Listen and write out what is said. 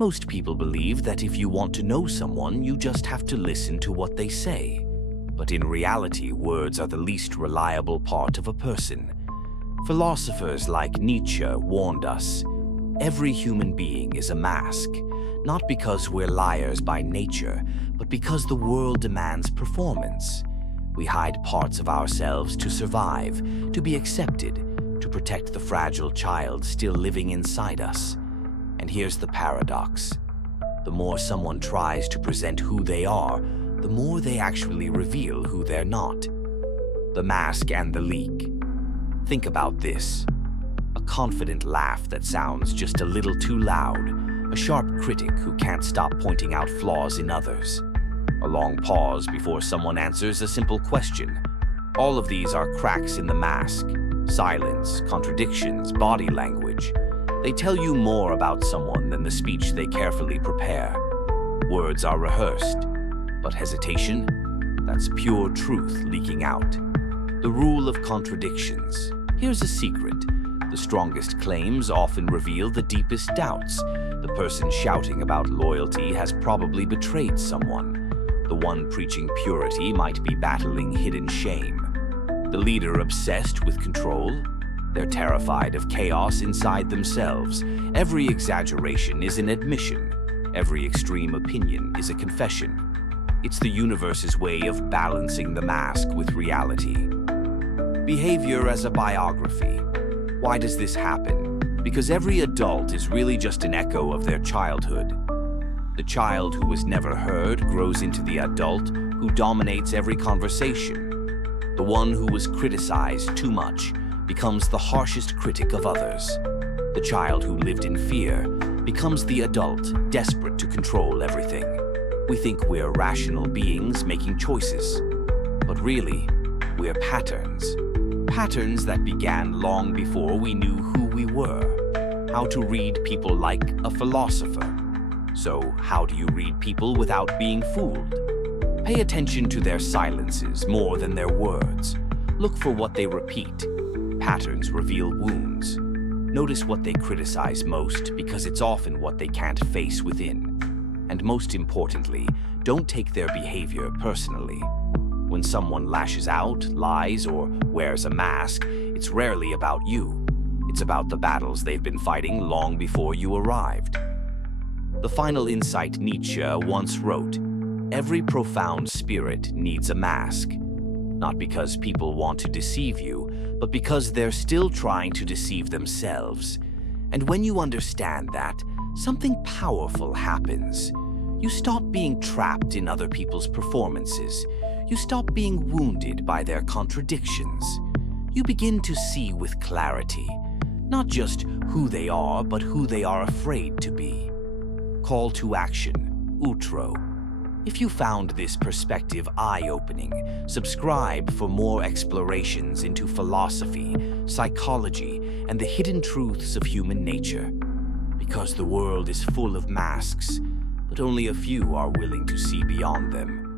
Most people believe that if you want to know someone, you just have to listen to what they say. But in reality, words are the least reliable part of a person. Philosophers like Nietzsche warned us, every human being is a mask, not because we're liars by nature, but because the world demands performance. We hide parts of ourselves to survive, to be accepted, to protect the fragile child still living inside us. And here's the paradox. The more someone tries to present who they are, the more they actually reveal who they're not. The mask and the leak. Think about this. A confident laugh that sounds just a little too loud. A sharp critic who can't stop pointing out flaws in others. A long pause before someone answers a simple question. All of these are cracks in the mask. Silence, contradictions, body language. They tell you more about someone than the speech they carefully prepare. Words are rehearsed, but hesitation? That's pure truth leaking out. The rule of contradictions. Here's a secret. The strongest claims often reveal the deepest doubts. The person shouting about loyalty has probably betrayed someone. The one preaching purity might be battling hidden shame. The leader obsessed with control? They're terrified of chaos inside themselves. Every exaggeration is an admission. Every extreme opinion is a confession. It's the universe's way of balancing the mask with reality. Behavior as a biography. Why does this happen? Because every adult is really just an echo of their childhood. The child who was never heard grows into the adult who dominates every conversation. The one who was criticized too much becomes the harshest critic of others. The child who lived in fear becomes the adult desperate to control everything. We think we're rational beings making choices, but really, we're patterns. Patterns that began long before we knew who we were. How to read people like a philosopher. So, how do you read people without being fooled? Pay attention to their silences more than their words. Look for what they repeat. Patterns reveal wounds. Notice what they criticize most because it's often what they can't face within. And most importantly, don't take their behavior personally. When someone lashes out, lies, or wears a mask, it's rarely about you. It's about the battles they've been fighting long before you arrived. The final insight Nietzsche once wrote, every profound spirit needs a mask. Not because people want to deceive you, but because they're still trying to deceive themselves. And when you understand that, something powerful happens. You stop being trapped in other people's performances. You stop being wounded by their contradictions. You begin to see with clarity, not just who they are, but who they are afraid to be. Call to action, outro. If you found this perspective eye-opening, subscribe for more explorations into philosophy, psychology, and the hidden truths of human nature. Because the world is full of masks, but only a few are willing to see beyond them.